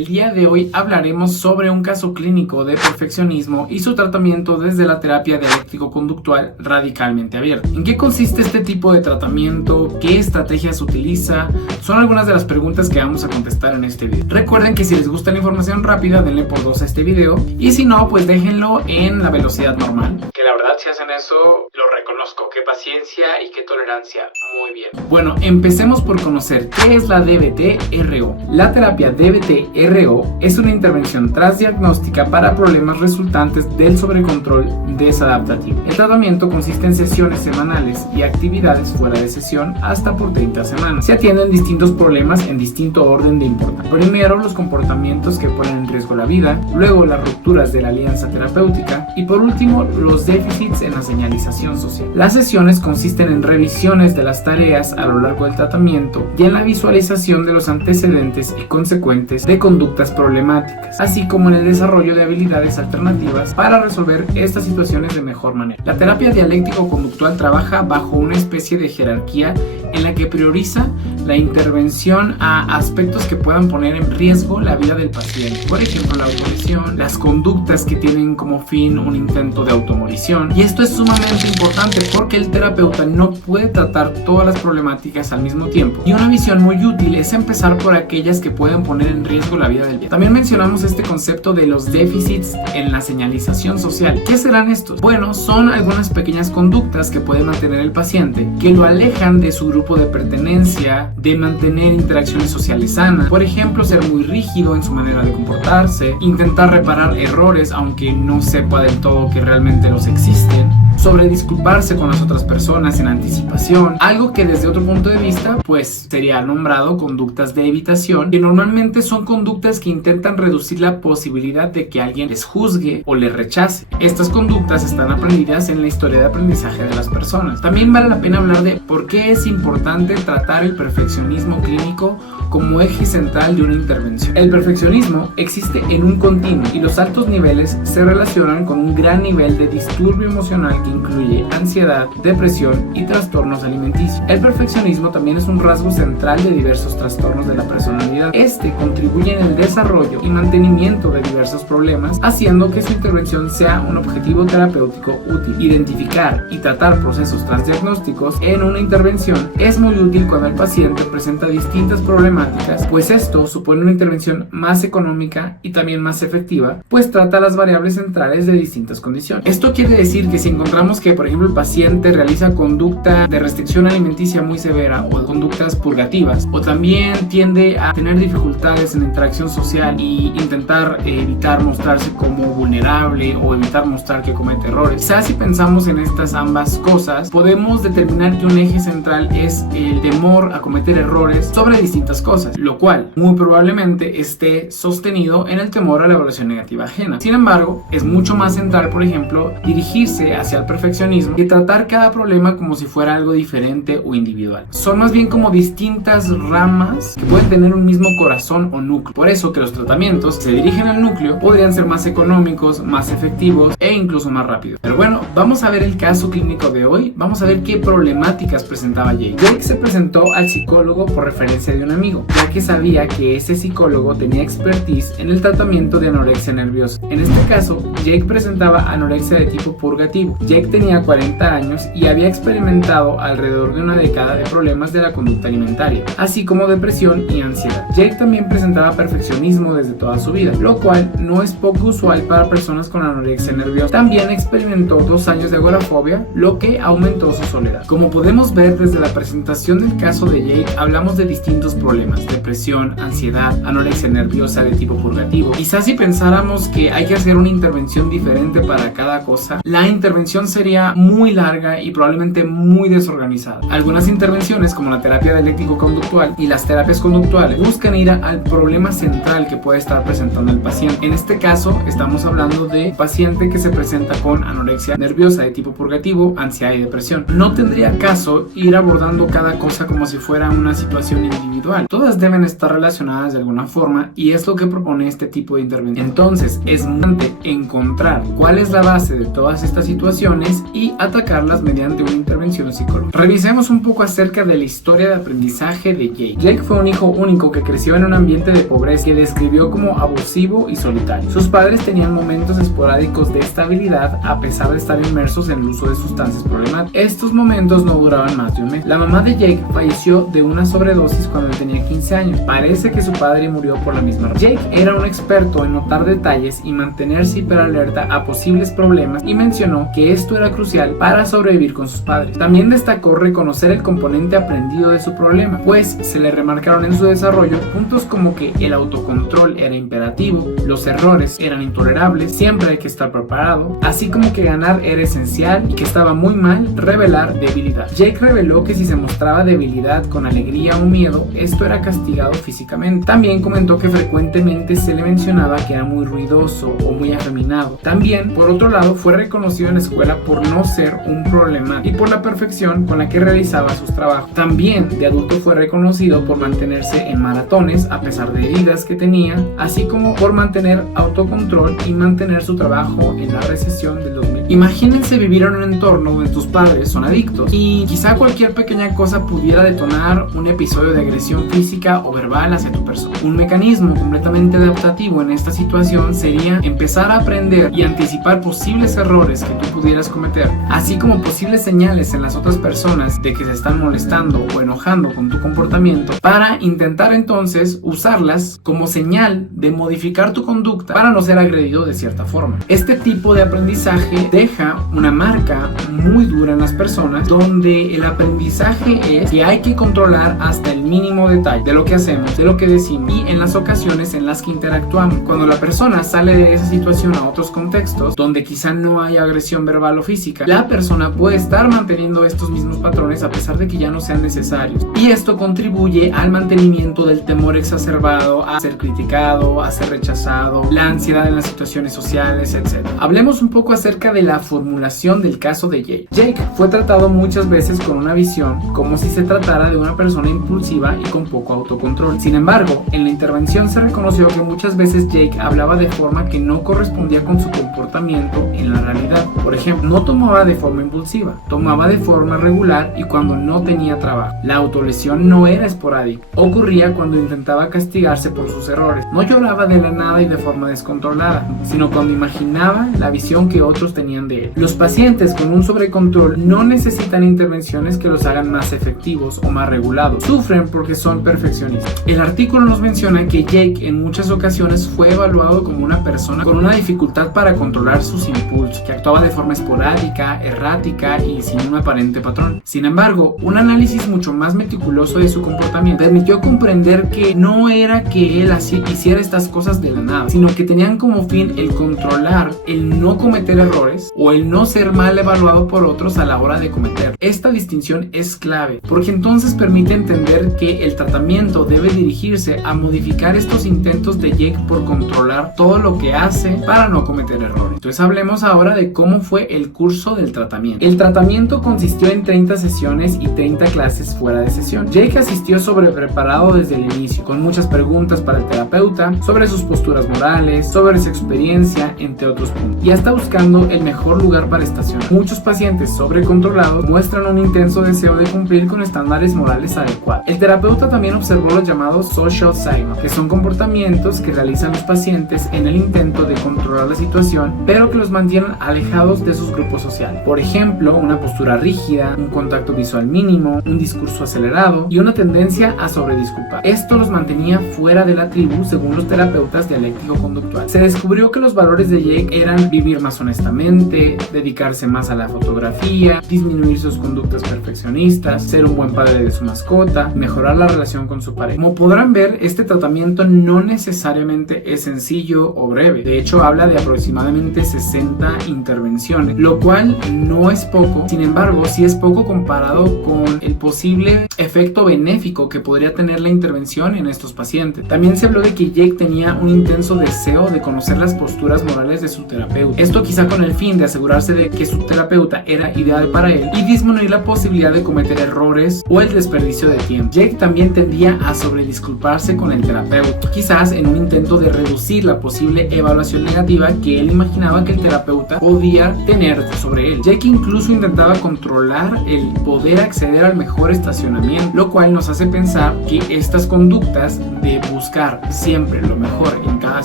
El día de hoy hablaremos sobre un caso clínico de perfeccionismo y su tratamiento desde la terapia dialéctico-conductual radicalmente abierta. ¿En qué consiste este tipo de tratamiento? ¿Qué estrategias utiliza? Son algunas de las preguntas que vamos a contestar en este video. Recuerden que si les gusta la información rápida, denle por 2 a este video, y si no, pues déjenlo en la velocidad normal. Que la verdad, si hacen eso, lo reconozco. Qué paciencia y qué tolerancia. Muy bien. Bueno, empecemos por conocer qué es la DBT-RO. La terapia DBT-RO es una intervención transdiagnóstica para problemas resultantes del sobrecontrol desadaptativo. El tratamiento consiste en sesiones semanales y actividades fuera de sesión hasta por 30 semanas. Se atienden distintos problemas en distinto orden de importancia. Primero, los comportamientos que ponen en riesgo la vida, luego las rupturas de la alianza terapéutica y por último, los déficits en la señalización social. Las sesiones consisten en revisiones de las tareas a lo largo del tratamiento y en la visualización de los antecedentes y consecuentes de conductas problemáticas, así como en el desarrollo de habilidades alternativas para resolver estas situaciones de mejor manera. La terapia dialéctico-conductual trabaja bajo una especie de jerarquía en la que prioriza la intervención a aspectos que puedan poner en riesgo la vida del paciente. Por ejemplo, la automorición, las conductas que tienen como fin un intento de automorición. Y esto es sumamente importante porque el terapeuta no puede tratar todas las problemáticas al mismo tiempo. Y una visión muy útil es empezar por aquellas que pueden poner en riesgo la vida del paciente. También mencionamos este concepto de los déficits en la señalización social. ¿Qué serán estos? Bueno, son algunas pequeñas conductas que puede mantener el paciente que lo alejan de su grupo de pertenencia, de mantener interacciones sociales sanas. Por ejemplo, ser muy rígido en su manera de comportarse, intentar reparar errores aunque no sepa del todo que realmente los existen, sobre disculparse con las otras personas en anticipación, algo que desde otro punto de vista pues sería nombrado conductas de evitación, que normalmente son conductas que intentan reducir la posibilidad de que alguien les juzgue o les rechace. Estas conductas están aprendidas en la historia de aprendizaje de las personas. También vale la pena hablar de por qué es importante tratar el perfeccionismo clínico como eje central de una intervención. El perfeccionismo existe en un continuo y los altos niveles se relacionan con un gran nivel de disturbio emocional que incluye ansiedad, depresión y trastornos alimenticios. El perfeccionismo también es un rasgo central de diversos trastornos de la personalidad. Este contribuye en el desarrollo y mantenimiento de diversos problemas, haciendo que su intervención sea un objetivo terapéutico útil. Identificar y tratar procesos transdiagnósticos en una intervención es muy útil cuando el paciente presenta distintas problemáticas, pues esto supone una intervención más económica y también más efectiva, pues trata las variables centrales de distintas condiciones. Esto quiere decir que si encontramos que, por ejemplo, el paciente realiza conducta de restricción alimenticia muy severa o conductas purgativas, o también tiende a tener dificultades en la interacción social y intentar evitar mostrarse como vulnerable o evitar mostrar que comete errores, quizás si pensamos en estas ambas cosas, podemos determinar que un eje central es el temor a cometer errores sobre distintas cosas, lo cual muy probablemente esté sostenido en el temor a la evaluación negativa ajena. Sin embargo, es mucho más central, por ejemplo, dirigirse hacia el perfeccionismo y tratar cada problema como si fuera algo diferente o individual. Son más bien como distintas ramas que pueden tener un mismo corazón o núcleo. Por eso que los tratamientos que se dirigen al núcleo podrían ser más económicos, más efectivos e incluso más rápidos. Pero bueno, vamos a ver el caso clínico de hoy. Vamos a ver qué problemáticas presentaba Jake. Jake se presentó al psicólogo por referencia de un amigo, ya que sabía que ese psicólogo tenía expertise en el tratamiento de anorexia nerviosa. En este caso, Jake presentaba anorexia de tipo purgativo. Jake tenía 40 años y había experimentado alrededor de una década de problemas de la conducta alimentaria, así como depresión y ansiedad. Jake también presentaba perfeccionismo desde toda su vida, lo cual no es poco usual para personas con anorexia nerviosa. También experimentó 2 años de agorafobia, lo que aumentó su soledad. Como podemos ver desde la presentación del caso de Jake, hablamos de distintos problemas: depresión, ansiedad, anorexia nerviosa de tipo purgativo. Quizás si pensáramos que hay que hacer una intervención diferente para cada cosa, la intervención sería muy larga y probablemente muy desorganizada. Algunas intervenciones, como la terapia dialéctico-conductual y las terapias conductuales, buscan ir al problema central que puede estar presentando el paciente. En este caso, estamos hablando de paciente que se presenta con anorexia nerviosa de tipo purgativo, ansiedad y depresión. No tendría caso ir abordando cada cosa como si fuera una situación individual. Todas deben estar relacionadas de alguna forma y es lo que propone este tipo de intervención. Entonces, es muy importante encontrar cuál es la base de todas estas situaciones emociones y atacarlas mediante una intervención psicológica. Revisemos un poco acerca de la historia de aprendizaje de Jake. Jake fue un hijo único que creció en un ambiente de pobreza que describió como abusivo y solitario. Sus padres tenían momentos esporádicos de estabilidad a pesar de estar inmersos en el uso de sustancias problemáticas. Estos momentos no duraban más de un mes. La mamá de Jake falleció de una sobredosis cuando él tenía 15 años. Parece que su padre murió por la misma razón. Jake era un experto en notar detalles y mantenerse hiperalerta a posibles problemas y mencionó que esto era crucial para sobrevivir con sus padres. También destacó reconocer el componente aprendido de su problema, pues se le remarcaron en su desarrollo puntos como que el autocontrol era imperativo, los errores eran intolerables, siempre hay que estar preparado, así como que ganar era esencial y que estaba muy mal revelar debilidad. Jake reveló que si se mostraba debilidad con alegría o miedo, esto era castigado físicamente. También comentó que frecuentemente se le mencionaba que era muy ruidoso o muy afeminado. También, por otro lado, fue reconocido en la escuela por no ser un problema y por la perfección con la que realizaba sus trabajos. También, de adulto, fue reconocido por mantenerse en maratones a pesar de heridas que tenía, así como por mantener autocontrol y mantener su trabajo en la recesión del 2000. Imagínense vivir en un entorno donde tus padres son adictos y quizá cualquier pequeña cosa pudiera detonar un episodio de agresión física o verbal hacia tu persona. Un mecanismo completamente adaptativo en esta situación sería empezar a aprender y anticipar posibles errores que tú pudieras cometer, así como posibles señales en las otras personas de que se están molestando o enojando con tu comportamiento, para intentar entonces usarlas como señal de modificar tu conducta para no ser agredido de cierta forma. Este tipo de aprendizaje deja una marca muy dura en las personas, donde el aprendizaje es que hay que controlar hasta el mínimo detalle de lo que hacemos, de lo que decimos y en las ocasiones en las que interactuamos. Cuando la persona sale de esa situación a otros contextos donde quizá no haya agresión verbal o física, la persona puede estar manteniendo estos mismos patrones a pesar de que ya no sean necesarios, y esto contribuye al mantenimiento del temor exacerbado a ser criticado, a ser rechazado, la ansiedad en las situaciones sociales, etc. Hablemos un poco acerca de la formulación del caso de Jake. Jake fue tratado muchas veces con una visión como si se tratara de una persona impulsiva y con poco autocontrol. Sin embargo, en la intervención se reconoció que muchas veces Jake hablaba de forma que no correspondía con su comportamiento en la realidad. Por ejemplo, no tomaba de forma impulsiva, tomaba de forma regular y cuando no tenía trabajo. La autolesión no era esporádica, ocurría cuando intentaba castigarse por sus errores. No lloraba de la nada y de forma descontrolada, sino cuando imaginaba la visión que otros tenían de él. Los pacientes con un sobrecontrol no necesitan intervenciones que los hagan más efectivos o más regulados, sufren porque son perfeccionistas. El artículo nos menciona que Jake en muchas ocasiones fue evaluado como una persona con una dificultad para controlar sus impulsos, que actuaba de forma esporádica, errática y sin un aparente patrón. Sin embargo, un análisis mucho más meticuloso de su comportamiento permitió comprender que no era que él así hiciera estas cosas de la nada, sino que tenían como fin el controlar, el no cometer errores o el no ser mal evaluado por otros a la hora de cometer. Esta distinción es clave porque entonces permite entender que el tratamiento debe dirigirse a modificar estos intentos de Jake por controlar todo lo que hace para no cometer errores. Entonces hablemos ahora de cómo fue el curso del tratamiento. El tratamiento consistió en 30 sesiones y 30 clases fuera de sesión. Jake asistió sobrepreparado desde el inicio, con muchas preguntas para el terapeuta sobre sus posturas morales, sobre su experiencia, entre otros puntos, y está buscando el mejor lugar para estacionar. Muchos pacientes sobrecontrolados muestran un intenso deseo de cumplir con estándares morales adecuados. El terapeuta también observó los llamados social signals, que son comportamientos que realizan los pacientes en el intento de controlar la situación, pero que los mantienen alejados de sus grupos sociales. Por ejemplo, una postura rígida, un contacto visual mínimo, un discurso acelerado y una tendencia a sobredisculpar. Esto los mantenía fuera de la tribu, según los terapeutas dialéctico-conductual. Se descubrió que los valores de Jake eran vivir más honestamente, dedicarse más a la fotografía, disminuir sus conductas perfeccionistas, ser un buen padre de su mascota, mejorar la relación con su pareja. Como podrán ver, este tratamiento no necesariamente es sencillo o breve. De hecho, habla de aproximadamente 60 intervenciones, lo cual no es poco. Sin embargo, sí es poco comparado con el posible efecto benéfico que podría tener la intervención en estos pacientes. También se habló de que Jake tenía un intenso deseo de conocer las posturas morales de su terapeuta. Esto quizá con el fin fin de asegurarse de que su terapeuta era ideal para él y disminuir la posibilidad de cometer errores o el desperdicio de tiempo. Jake también tendía a sobredisculparse con el terapeuta, quizás en un intento de reducir la posible evaluación negativa que él imaginaba que el terapeuta podía tener sobre él. Jake incluso intentaba controlar el poder acceder al mejor estacionamiento, lo cual nos hace pensar que estas conductas de buscar siempre lo mejor en cada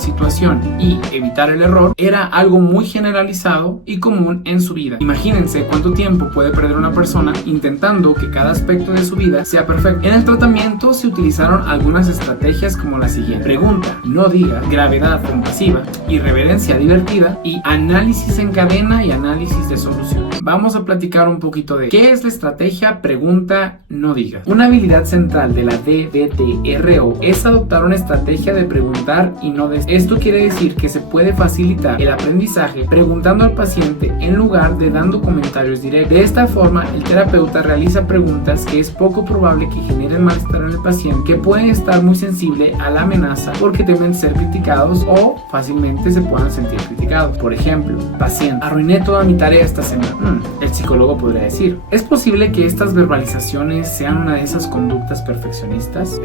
situación y evitar el error era algo muy generalizado y común en su vida. Imagínense cuánto tiempo puede perder una persona intentando que cada aspecto de su vida sea perfecto. En el tratamiento se utilizaron algunas estrategias como la siguiente: pregunta, no diga, gravedad compasiva, irreverencia divertida y análisis en cadena y análisis de solución. Vamos a platicar un poquito de qué es la estrategia pregunta, no digas. Una habilidad central de la DBTRO es adoptar una estrategia de preguntar y no decir. Esto quiere decir que se puede facilitar el aprendizaje preguntando al paciente en lugar de dando comentarios directos. De esta forma, el terapeuta realiza preguntas que es poco probable que generen malestar en el paciente, que pueden estar muy sensible a la amenaza porque temen ser criticados o fácilmente se puedan sentir criticados. Por ejemplo, paciente, arruiné toda mi tarea esta semana. El psicólogo podría decir, ¿es posible que estas verbalizaciones sean una de esas conductas perfeccionistas?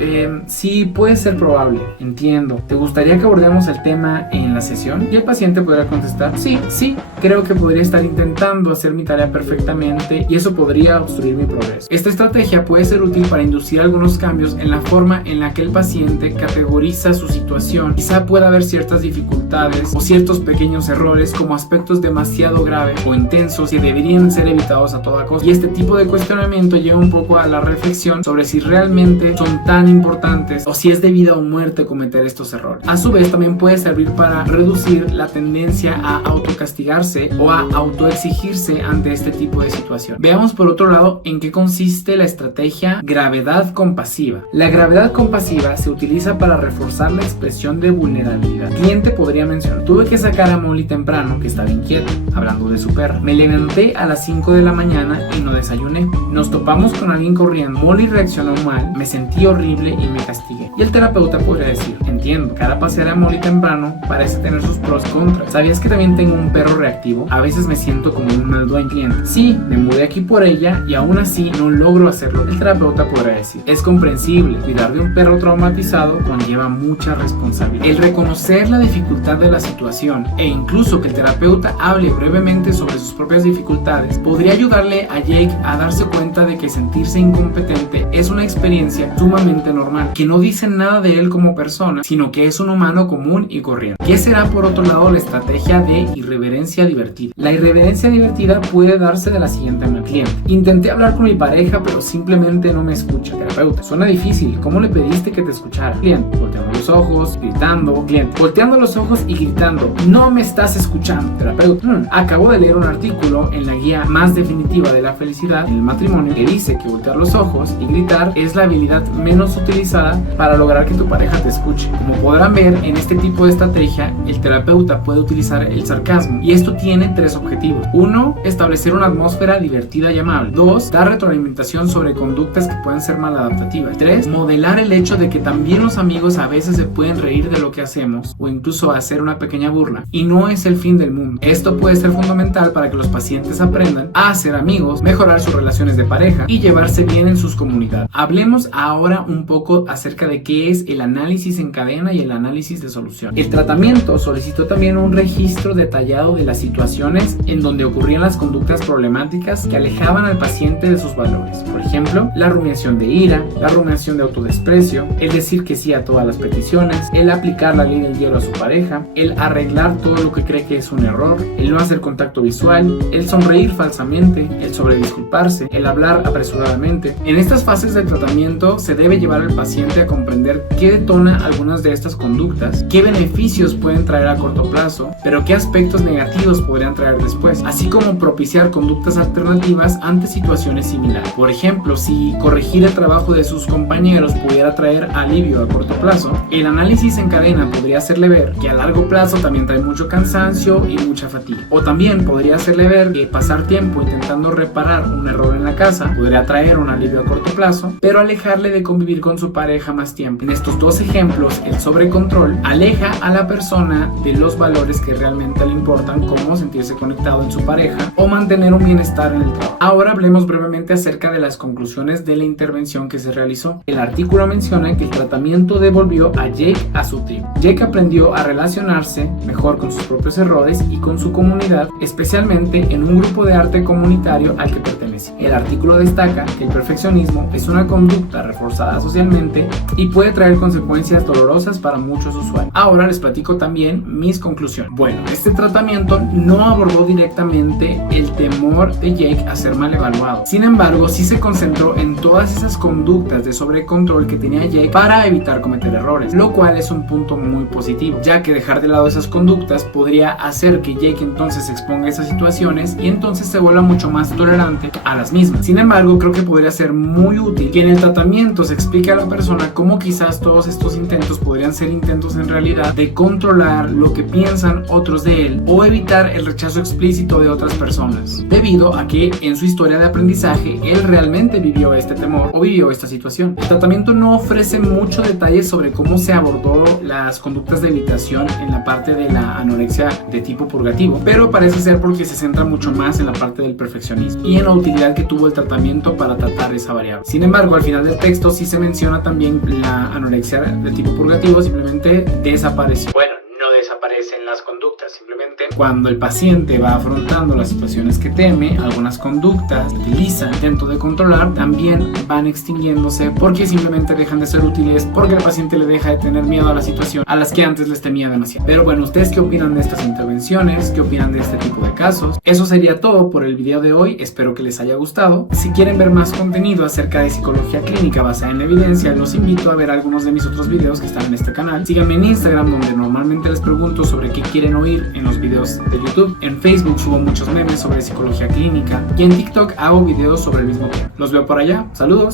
Sí, puede ser probable, entiendo. ¿Te gustaría que abordemos el tema en la sesión? Y el paciente podría contestar, sí, creo que podría estar intentando hacer mi tarea perfectamente y eso podría obstruir mi progreso. Esta estrategia puede ser útil para inducir algunos cambios en la forma en la que el paciente categoriza su situación. Quizá pueda haber ciertas dificultades o ciertos pequeños errores como aspectos demasiado graves o intensos que deberían ser evitados a toda costa. Y este tipo de cuestionamiento lleva un poco a la reflexión sobre si realmente son tan importantes o si es de vida o muerte cometer estos errores. A su vez, también puede servir para reducir la tendencia a autocastigarse o a autoexigirse ante este tipo de situación. Veamos por otro lado en qué consiste la estrategia gravedad compasiva. La gravedad compasiva se utiliza para reforzar la expresión de vulnerabilidad. El cliente podría mencionar, tuve que sacar a Molly temprano que estaba inquieta, hablando de su perra. Me levanté a las 5 de la mañana y no desayuné. Nos topamos con alguien corriendo. Molly reaccionó mal, me sentí horrible y me castigué. Y el terapeuta podría decir, entiendo, cada pasear a Molly temprano parece tener sus pros y contras. ¿Sabías que también tengo un perro reactivo? A veces me siento como un mal dueño cliente. Sí, me mudé aquí por ella y aún así no logro hacerlo. El terapeuta podrá decir, es comprensible, cuidar de un perro traumatizado conlleva mucha responsabilidad. El reconocer la dificultad de la situación e incluso que el terapeuta hable brevemente sobre sus propias dificultades podría ayudarle a Jake a darse cuenta de que sentirse incompetente es una experiencia sumamente normal, que no dice nada de él como persona, sino que es un humano común y corriente. ¿Qué será por otro lado la estrategia de irreverencia divertida? La irreverencia divertida puede darse de la siguiente manera. Cliente, intenté hablar con mi pareja pero simplemente no me escucha. Terapeuta, suena difícil, ¿cómo le pediste que te escuchara? Cliente, volteando los ojos, gritando. Cliente, volteando los ojos y gritando, no me estás escuchando. Terapeuta, acabo de leer un artículo en la guía más definitiva de la felicidad en el matrimonio que dice que voltear los ojos y gritar es la habilidad menos utilizada para lograr que tu pareja te escuche. Como podrán ver, en este tipo de estrategia el terapeuta puede utilizar el sarcasmo y esto tiene tres objetivos. 1. Establecer una atmósfera divertida y amable. 2. Dar retroalimentación sobre conductas que pueden ser maladaptativas. 3. Modelar el hecho de que también los amigos a veces se pueden reír de lo que hacemos o incluso hacer una pequeña burla y no es el fin del mundo. Esto puede ser fundamental para que los pacientes aprendan a hacer amigos, mejorar sus relaciones de pareja y llevarse bien en sus comunidades. Hablemos ahora un poco acerca de qué es el análisis en cadena y el análisis de solución. El tratamiento solicitó también un registro detallado de las situaciones en donde ocurrían las conductas problemáticas que alejaban al paciente de sus valores. Por ejemplo, la rumiación de ira, la rumiación de autodesprecio, el decir que sí a todas las peticiones, el aplicar la ley del hielo a su pareja, el arreglar todo lo que cree que es un error, el no hacer contacto visual, el sonreír falsamente, el sobredisculparse, el hablar apresuradamente. En estas fases del tratamiento se debe llevar al paciente a comprender qué detona algunas de estas conductas, qué beneficios pueden traer a corto plazo, pero qué aspectos negativos podrían traer después, así como propiciar conductas alternativas ante situaciones similares. Por ejemplo, si corregir el trabajo de sus compañeros pudiera traer alivio a corto plazo, el análisis en cadena podría hacerle ver que a largo plazo también trae mucho cansancio y mucha fatiga. O también podría hacerle ver que pasar tiempo intentando reparar un error en la casa podría traer un alivio a corto plazo, pero alejarle de convivir con su pareja más tiempo. En estos dos ejemplos, el sobrecontrol, aleja a la persona de los valores que realmente le importan, como sentirse conectado en su pareja o mantener un bienestar en el trabajo. Ahora hablemos brevemente acerca de las conclusiones de la intervención que se realizó. El artículo menciona que el tratamiento devolvió a Jake a su tribu. Jake aprendió a relacionarse mejor con sus propios errores y con su comunidad, especialmente en un grupo de arte comunitario al que pertenece. El artículo destaca que el perfeccionismo es una conducta reforzada socialmente y puede traer consecuencias dolorosas para muchos usuarios. Ahora les platico también mis conclusiones. Bueno, este tratamiento no abordó directamente el temor de Jake a ser mal evaluado. Sin embargo, sí se concentró en todas esas conductas de sobrecontrol que tenía Jake para evitar cometer errores, lo cual es un punto muy positivo, ya que dejar de lado esas conductas podría hacer que Jake entonces se exponga a esas situaciones y entonces se vuelva mucho más tolerante a las mismas. Sin embargo, creo que podría ser muy útil que en el tratamiento se explique a la persona cómo quizás todos estos intentos podrían ser intentos en realidad de controlar lo que piensan otros de él o evitar el rechazo explícito de otras personas, debido a que en su historia de aprendizaje él realmente vivió este temor o vivió esta situación. El tratamiento no ofrece mucho detalle sobre cómo se abordó las conductas de evitación en la parte de la anorexia de tipo purgativo, pero parece ser porque se centra mucho más en la parte del perfeccionismo y en la utilidad que tuvo el tratamiento para tratar esa variable. Sin embargo, al final del texto sí se menciona también la anorexia de tipo purgativo simplemente desapareció. Bueno, no desaparecen las conductas, simplemente cuando el paciente va afrontando las situaciones que teme, algunas conductas que utiliza intento de controlar también van extinguiéndose porque simplemente dejan de ser útiles, porque el paciente le deja de tener miedo a la situación a las que antes les temía demasiado. Pero bueno, ¿ustedes qué opinan de estas intervenciones? ¿Qué opinan de este tipo de casos? Eso sería todo por el video de hoy, espero que les haya gustado. Si quieren ver más contenido acerca de psicología clínica basada en la evidencia, los invito a ver algunos de mis otros videos que están en este canal. Síganme en Instagram, donde normalmente les pregunto sobre qué quieren oír en los videos de YouTube. En Facebook subo muchos memes sobre psicología clínica y en TikTok hago videos sobre el mismo tema. Los veo por allá. Saludos.